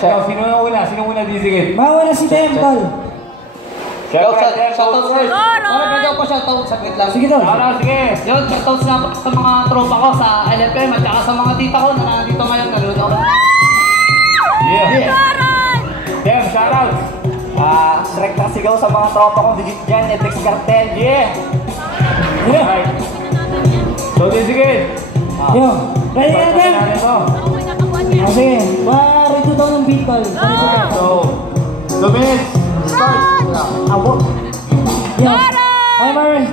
Sino na una? Sino una disigit? Mauna si Temple. Shoutout sir. Parang ganyan pa shoutout, saglit lang. Sige tol. Sige. Yun, shoutout sa mga tropa ko sa LFM at saka sa mga tita ko na nandito ngayon. Nanonood ako. Yeah. Damn, shoutout. Shrek na sigaw sa mga tropa kong digit dyan, Etex Cartel. Yeah. Alright. So disigit. Yo, ready na natin? Sige, ready daw ng beat ball. So, 2 minutes. Start. Abo. Yeah. Hi, Mary.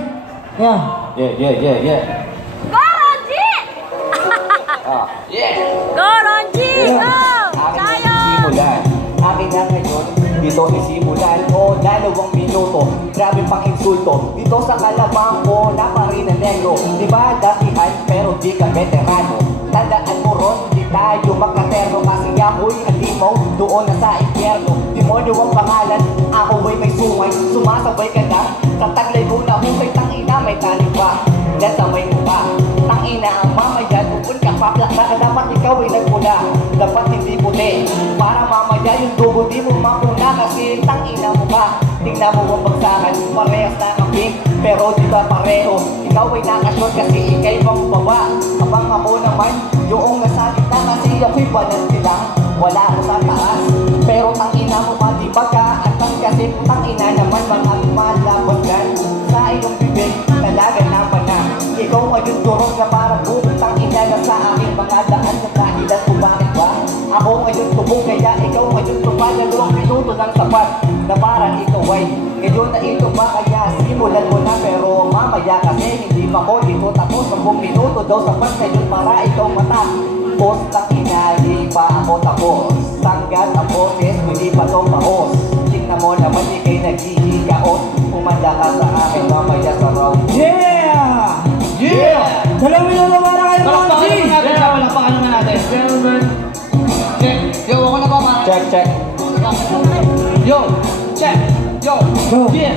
Yeah. Yeah. Goronji! Goronji! Akin simulan. Akin na ngayon, dito isimulan ko 2 minuto. Grabe pang insulto. Dito sa kalabang ko, naparin na negro. Diba datihan, pero di ka veterano. Tandaan mo ron, di tayo magkaterno. Kasi ako'y halimaw, doon na sa impyerno. Demonyo ang pangalan, ako ay may sungay. Sumasabay ka na, sa taglay mo na hukay. Tangina, may taling pa, yan sa may mukha. Tangina ang mamaya, tupon ka pakla. Dapat ikaw ay nagmula, dapat hindi puti. Para mamaya yung dugo di mo makuna. Kasi tangina mo ka, tingnan mo ang bagsakan. Parehas na ang pink, pero di ba pareho. Ikaw ay nakashot kasi ikay pang baba. Habang ako naman, yung nasa gitna. Kasi ako'y banal lang, wala ako sa taas. Pero tangina mo ka, di ba ka atas. Kasi tangina naman mga lumalabot yan. Sa iyong bibig, talaga naman na ikaw ay yung turong na parang bukong tangina na sa aking mga daan. Sa dahilan kung bakit ba ako ngayon tubong. Kaya ikaw ngayon tupa na 2 minuto ng sapat. Na parang ito ay ngayon na ito ba. Kaya simulan mo na pero mamaya. Kasi hindi pa ko dito tapos 10 minuto daw sapat na yun para ikaw mata. Post tangina, di pa ako tapos. Tanggal ang boses, hindi pa to paos. Tingnan mo naman ikay naghihigaon. Umanda ka sa akin mamaya sa round. Yeah! Yeah! 2 minuto para kayo Ronji! Palakpakan naman natin. Check. Yo, ako na ba para? Check. Yo, check. Yo, Go. Yeah.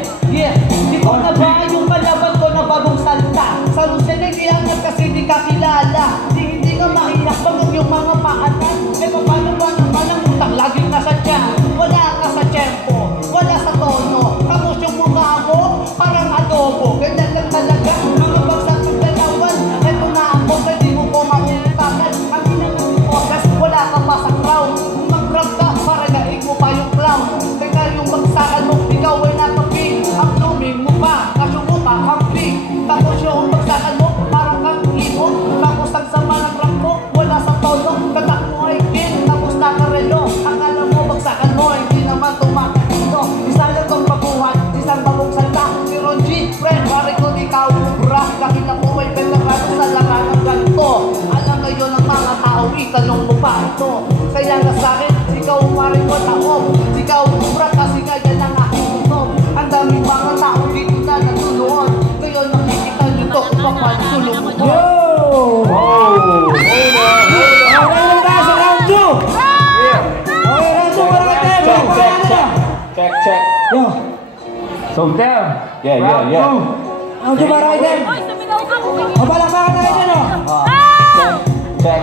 Di ko na ba yung kalaban ko na bagong salta? Sa Lucena, hindi lang kasi di ka kilala. Hindi ka mahirap bagong yung mga paanan. Paano ba naman ang utang? Laging nasa tiyan. Wala ka sa tempo, wala sa tono. Tapos yung mukha mo, parang adobo. Ganyan lang talaga, mga bagsak yung dalawan. Eto na ako, pwede mo ko maulitakan. Ang ginanang focus, wala ka pa sa crowd. Kung mag-grab ka, paragain mo pa yung clown. Teka yung bagsakan mo, ikaw ay nakapig. Ang blooming mo pa, kasyo mo pa kang pig. Tapos yung bagsakan mo, parang kang ibon. Tapos ang sama ng rap mo, wala sa tono. Katak mo ay kin, tapos nakarelo. Akala mo bagsakan mo, hindi naman tumakatino. Isa lang tong baguhan, isang bagong salta. Si Ronji, friend, pare ko di ka ubra. Kakita mo may veterano sa lakan ng ganito. Alam ngayon ang mga tao, itanong mo pa ito. Kaya nga sa'kin, ikaw pare ko taob. Ikaw ubra kasi kaya lang aking utom. Ang daming mga tao dito na natulungan. Ngayon nakikita nyo to kung papansulong mo. Yo! Okay na tayo sa round 2! Okay, round 2 para kayo Check. Yo! So down. Yeah. Round 2 para kayo din! Hoy, sumigaw ka! O palakpakan tayo din o! Check.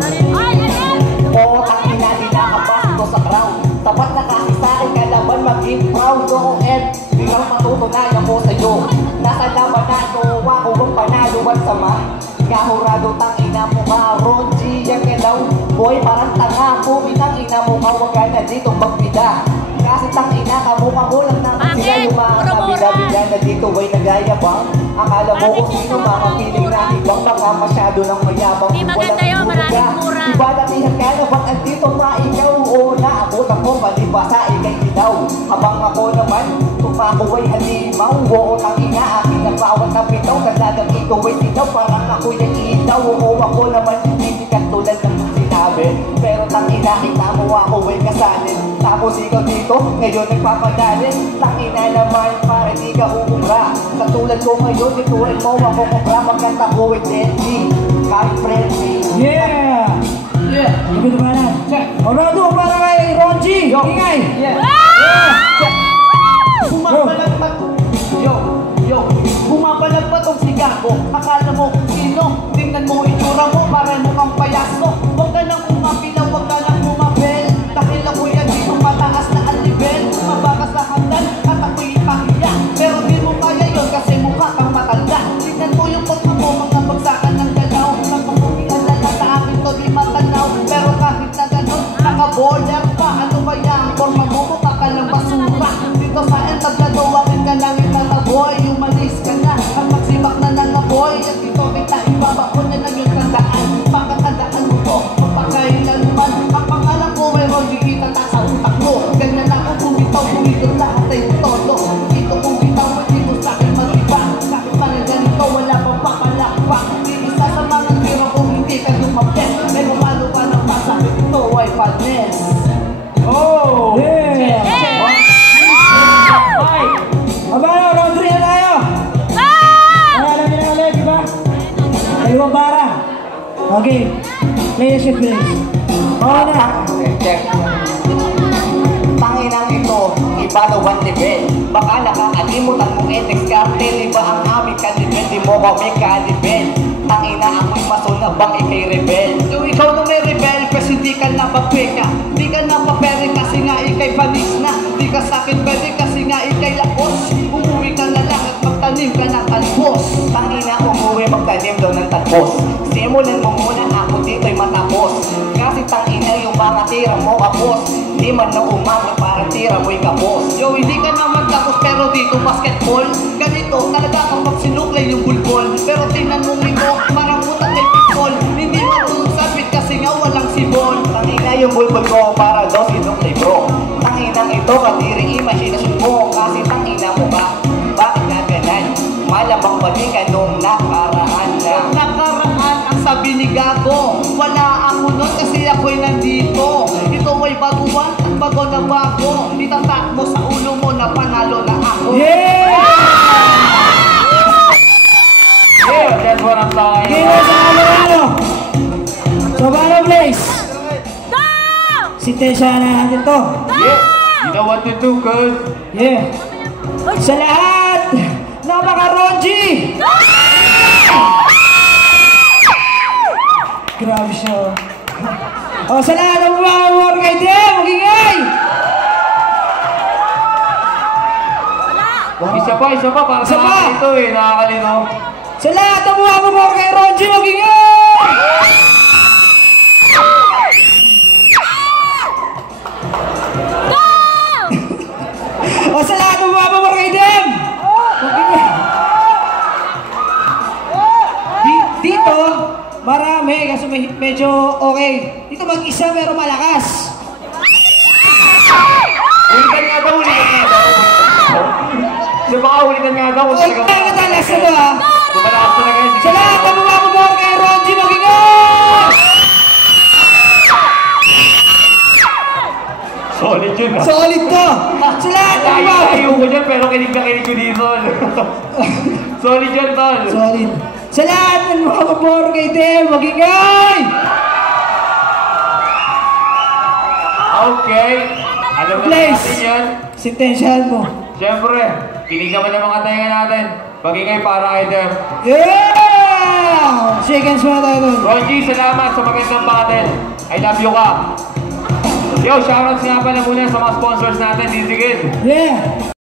Ay, ayan! Oo, tangina dinakabas ito sa crowd. Tapat na kasi sa akin kalaban maging proud. Oo, Ed, di lang matutunayan ko sa'yo. Nasa laban na ito, ako ang panaluan sama. Kahurado tangina mo ka, Ronji, yan galaw. Boy, parang tanga, pumitang ina mo ka, wag ka na dito magbida. Kasi tangina ka, mukha mo lang naman sila yung mga kabila-bila na dito ay nagayabang. Akala mo kung sino mga piling na ibang baka masyado ng mayabang. Di maganda yun, maraming mura. Diba datihan ka na ba't andito pa ikaw? Oo, naabot ako, palibasa ikay ilaw. Habang ako naman, tumpako ay halimaw. Oo, tangina, aking nabawat na bitaw. Talagang ikaw ay sinaw, parang ako'y nag-iitaw. Oo, ako naman, hindi ka tulad ng sinabi. Pero tangina, kita mo ako ay kasanin. Tapos ikaw dito, ngayon nagpapadalin. Tangina naman, para di ka umura. Katulad ko ngayon, iturin mo ako kumra. Magkanta ko ay friendly, kahit friendly. Yeah! Hindi ko naman. O round 2 para kay Ronji! Ingay! Check. Pumapalagpat. Pumapalagpat tong sigago. Akala mo kung sino. Tingnan mo itsura mo, para mo kang payaso. Huwag ka nang umapilaw, huwag ka nang umapel. Oh! Yeah! Aba, round 3 na tayo! Alam niyo na ulit, di ba? Dalawang bara. Okay. Players and players. Oo na. Tanginang ito, iba daw ang level. Baka nakakalimutan mong etex cartel. Iba ang aming kalibel, di mo kami kalibel. Tangina ako'y masuna bang ikay rebel. Yung ikaw na may rebel, kasi di ka napapeka. Di ka napapere kasi nga ikay panis na. Di ka sa'kin pwede kasi nga ikay lakos. Umuwi ka na lang at magtanim ka ng talbos. Tangina umuwi magtanim daw ng talbos. Simulan mo muna ako dito'y matapos. Kasi tangina yung mga tira mo kapos. Di man na umabot para tira mo'y kapos. Yo, hindi ka naman tapos pero dito basketball. Ganito talaga kapag sinuklay yung bulbol. Pero tingnan mo nito, parang putak kay pitball. Hindi marunong sabit kasi nga walang sibol. Tangina yung bulbul ko para daw sinuklay bro. Tanginang ito katiri imaginasyon mo. Kasi tangina mo ba? Bakit na ganan? Malamang ba din ka nung nakaraan lang? Nakaraan ang sabi ni Gago. Wala ako nun kasi ako'y nandito. Ito ay baguan at bago na bago. Itatak mo sa ulo mo na panalo na ako. Yeah! Yeah, that's what I'm talking Game about. sa ano? So, paano place? Sintensya na natin to. Yeah, you know what to do, cuz. Yeah. Sa lahat ng mga Ronji! Grabe siya. O, sa lahat ng mga wargay din, magingay! Isa pa, para Isa sa pa. akin ito eh, nakakalino. Sa lahat ng mga wargay Ronji, magingay! O, sa lahat ng mga wargay din, magingay! Dito, marami kasi medyo okay. Dito mag-isa pero malakas. Ulitan nga daw. Sa baka ulitan nga daw. O, ikaw ang katalas na to ha. Lumalakas talaga yun. Sa lahat ng mga bumor kay Ronji, magingay! Solid yun ah. Solid to! Sa lahat ng mga... Ayaw ko dyan pero kinig na kinig ko dito. Solid yun, tol. Solid. Sa lahat ng mga bumor kay Dem, magingay! Okay. Alam na Place. natin yan. Sintensyahan mo. Siyempre, kinig naman ng mga tainga natin. Pagingay para kay Dem. Yeah! Seconds muna tayo dun. Ronji, salamat sa magandang battle. I love you ka. Yo, shoutouts nga pala muna sa mga sponsors natin, Dizzy Kid. Yeah!